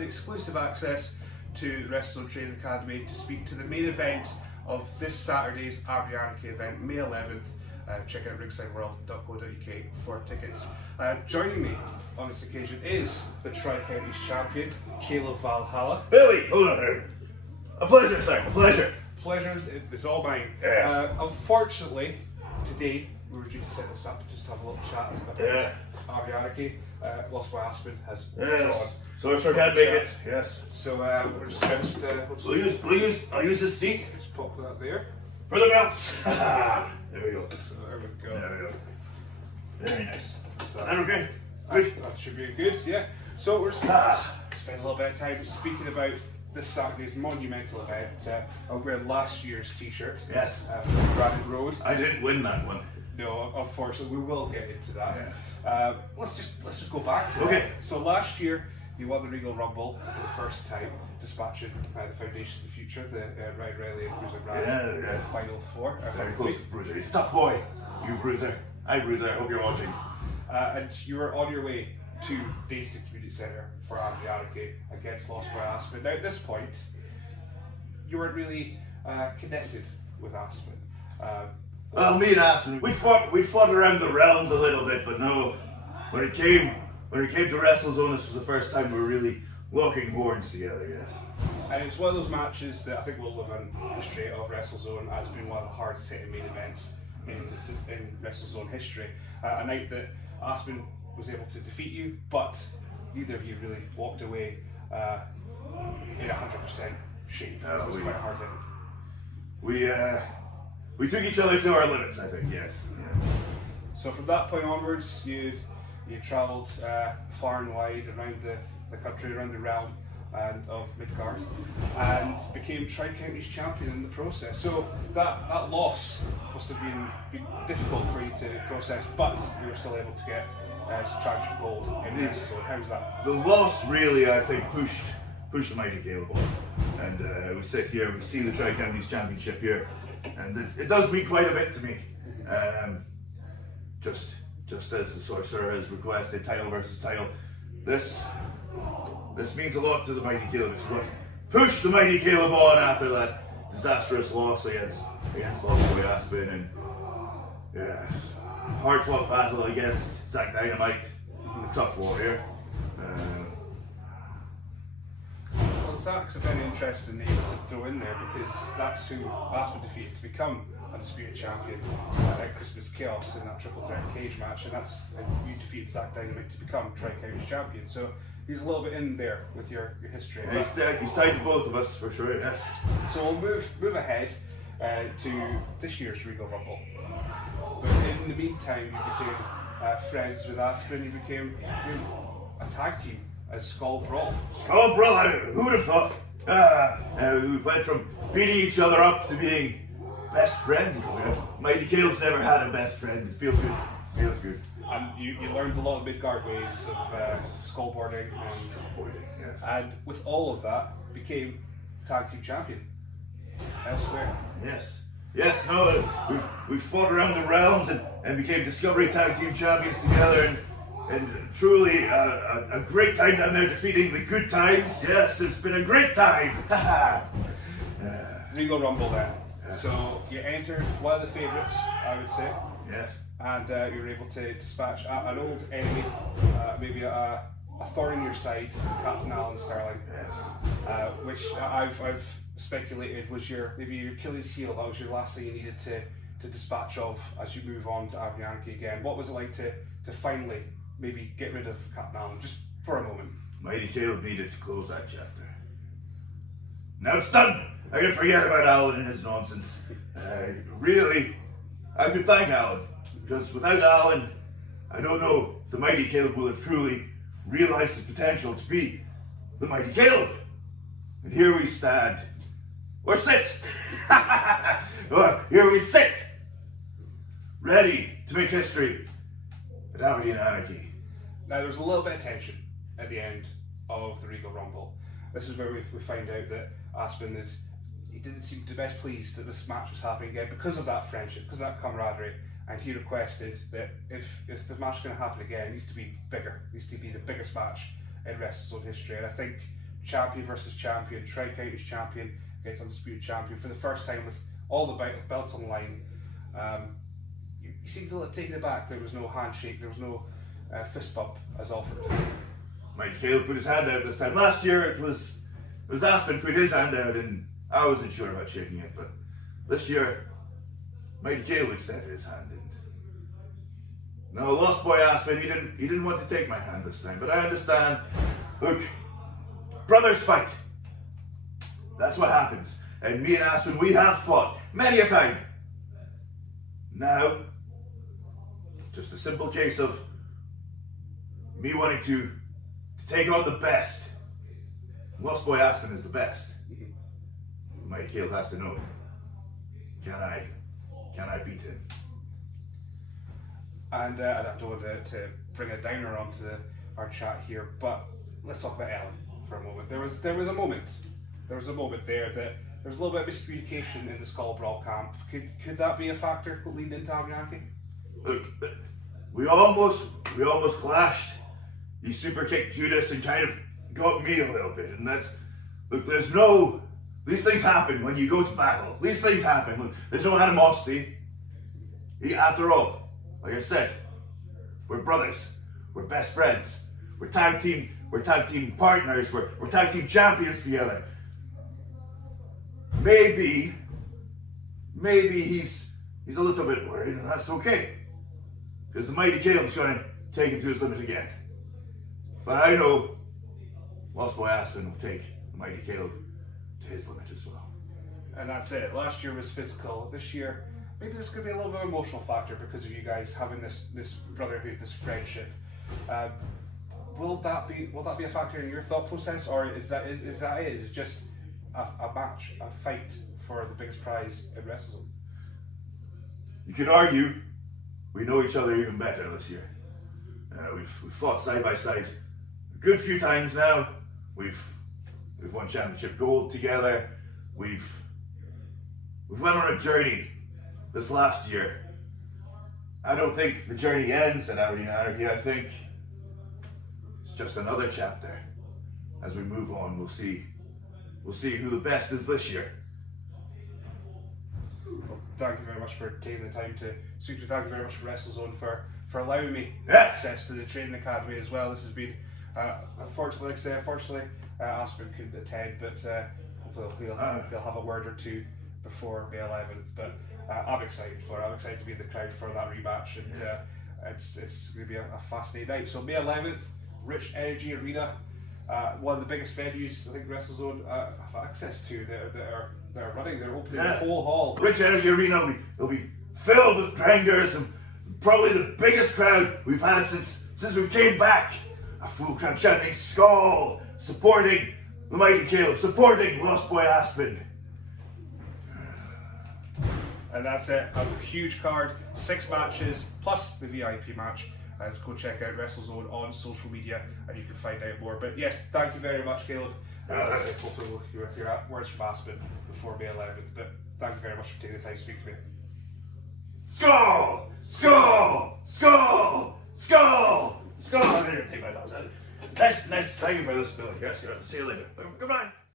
granted exclusive access to the WrestleZone Training Academy to speak to the main event of this Saturday's Aberdeen Anarchy event, May 11th. Check out ringsideworld.co.uk for tickets. Joining me on this occasion is the Tri-Counties champion, Caleb Valhalla. Billy, hold on there. A pleasure, sir, a pleasure. Pleasure, it's all mine. Yeah. Unfortunately, today we were due to set this up, just have a little chat about Aberdeen Anarchy. Lost by Aspen has drawn. So I can't make it. Yes. So we're just Please, I'll use this seat. Just pop that there. For the bounce. There we go. So there we go. There we go. Very nice. So, And okay. Good. that should be good, yeah. So we're just going to spend a little bit of time speaking about this Saturday's monumental event. I'll wear last year's t-shirt. Yes. From Granite Road. I didn't win that one. No, unfortunately, we will get into that. Yeah. Let's just go back to Okay. that. So last year, you won the Regal Rumble for the first time, dispatching the Foundation of the Future, the Ryan Riley and Bruiser Brand Final Four. Very close to Bruiser. He's a tough boy. You Bruiser. Hi Bruiser, I hope you're watching. And you were on your way to Dayston Community Centre for Aberdeen Anarchy against Lost by Aspen. Now at this point, you weren't really connected with Aspen. Well, me and Aspen, we'd fought around the realms a little bit, but no, when it came to WrestleZone, this was the first time we were really locking horns together, yes. And it's one of those matches that I think will live in history of WrestleZone as being one of the hardest hitting main events in WrestleZone history. A night that Aspen was able to defeat you, but neither of you really walked away in 100% shape. It was quite hard hitting. We took each other to our limits, I think, yes. Yeah. So from that point onwards, you travelled far and wide around the country, around the realm of Midgard, and became Tri-Counties champion in the process. So that loss must have been difficult for you to process, but you were still able to get some championship gold in WrestleZone. How was that? The loss really, I think, pushed the mighty Caleb on. And we sit here, we see the Tri-Counties championship here, and it does mean quite a bit to me. Just as the sorcerer has requested, title versus title, this means a lot to the mighty Caleb. It's what pushed the mighty Caleb on after that disastrous loss against Lost Boy Aspen, and hard fought battle against Zach Dynamite, a tough warrior. Well, Zach's a very interesting name to throw in there because that's who Aspen defeated to become undisputed champion at Christmas Chaos in that triple threat cage match, and you defeated Zach Dynamite to become Tri-Counties champion. So he's a little bit in there with your history. Yeah, he's tied to both of us for sure. Yes. So we'll move ahead to this year's Regal Rumble. But in the meantime, you became friends with Aspen. You became a tag team as Skull Brawl. Skull Brawl, who would have thought? We went from beating each other up to being best friends. Mighty Caleb's never had a best friend. It feels good. Feels good. And you learned a lot of Midgard ways of skullboarding. Yes. And with all of that, became tag team champion elsewhere. Yes, no, we've fought around the realms and became Discovery Tag Team Champions together, and truly a great time down there defeating the good times. Yes, it's been a great time. Regal Rumble then. So you entered one of the favourites, I would say. Yes. And you were able to dispatch an old enemy, maybe a thorn in your side, Captain Alan Sterling. Yes. Which I've speculated was maybe your Achilles heel. That was your last thing you needed to dispatch of as you move on to Aberdeen Anarchy again. What was it like to finally maybe get rid of Captain Alan just for a moment? Mighty Caleb needed to close that chapter. Now it's done. I can forget about Alan and his nonsense. Really, I could thank Alan, because without Alan, I don't know if the mighty Caleb will have truly realized his potential to be the mighty Caleb. And here we stand. Or sit! Here we sit! Ready to make history at Aberdeen Anarchy. Now there was a little bit of tension at the end of the Regal Rumble. This is where we find out that Aspen he didn't seem to be best pleased that this match was happening again because of that friendship, because of that camaraderie, and he requested that if the match is going to happen again, it needs to be bigger. It needs to be the biggest match in WrestleZone history. And I think champion versus champion, Tri-Counties champion against undisputed champion for the first time with all the belts on the line. You seem to have taken it back. There was no handshake, there was no fist bump as offered. Mighty Caleb put his hand out this time. Last year it was Aspen put his hand out and I wasn't sure about shaking it, but this year Mighty Caleb extended his hand and no, Lost Boy Aspen, he didn't want to take my hand this time, but I understand. Look, brothers fight. That's what happens. And me and Aspen, we have fought many a time. Now, just a simple case of me wanting to take on the best. Lost Boy Aspen is the best. Mighty Caleb has to know, can I beat him? And I don't want to bring a downer onto our chat here, but let's talk about Ellen for a moment. There was a moment there that there was a little bit of miscommunication in the Skull Brawl camp. Could that be a factor leading into Aberdeen Anarchy? Look, we almost clashed. He super kicked Judas and kind of got me a little bit, and that's, look, these things happen when you go to battle. These things happen. There's no animosity. After all, like I said, we're brothers, we're best friends, we're tag team partners, we're tag team champions together. Maybe he's a little bit worried, and that's okay. Because the Mighty Caleb's gonna take him to his limit again. But I know Lost Boy Aspen will take the Mighty Caleb to his limit as well. And that's it. Last year was physical. This year, maybe there's going to be a little bit of emotional factor because of you guys having this brotherhood, this friendship. Will that be a factor in your thought process, or is that it? Is it just a match, a fight for the biggest prize in WrestleZone? You could argue we know each other even better this year. We've fought side by side a good few times now. We've won championship gold together. We've went on a journey this last year. I don't think the journey ends at Aberdeen Anarchy. I think it's just another chapter. As we move on, we'll see who the best is this year. Well, thank you very much for taking the time to speak to me. Thank you very much for WrestleZone for allowing me access to the training academy as well. This has been unfortunately, Aspen couldn't attend, but hopefully he'll have a word or two before May 11th. But I'm excited for it. I'm excited to be in the crowd for that rematch, and it's going to be a fascinating night. So May 11th, Rich Energy Arena, one of the biggest venues I think WrestleZone have access to. They're running. They're opening the whole hall. Rich Energy Arena will be filled with grinders and probably the biggest crowd we've had since we came back. A full crowd chanting "Skull," supporting the Mighty Caleb, supporting Lost Boy Aspen. And that's it, a huge card, 6 matches, plus the VIP match. Go check out WrestleZone on social media and you can find out more. But yes, thank you very much, Caleb. Hopefully you're at words from Aspen before May 11th. But thank you very much for taking the time to speak to me. Skull! Skull! Skull! Skull! Skull! I'm going to take my thoughts out. Nice, thank you for this, Billy. Yes, see you later. Goodbye.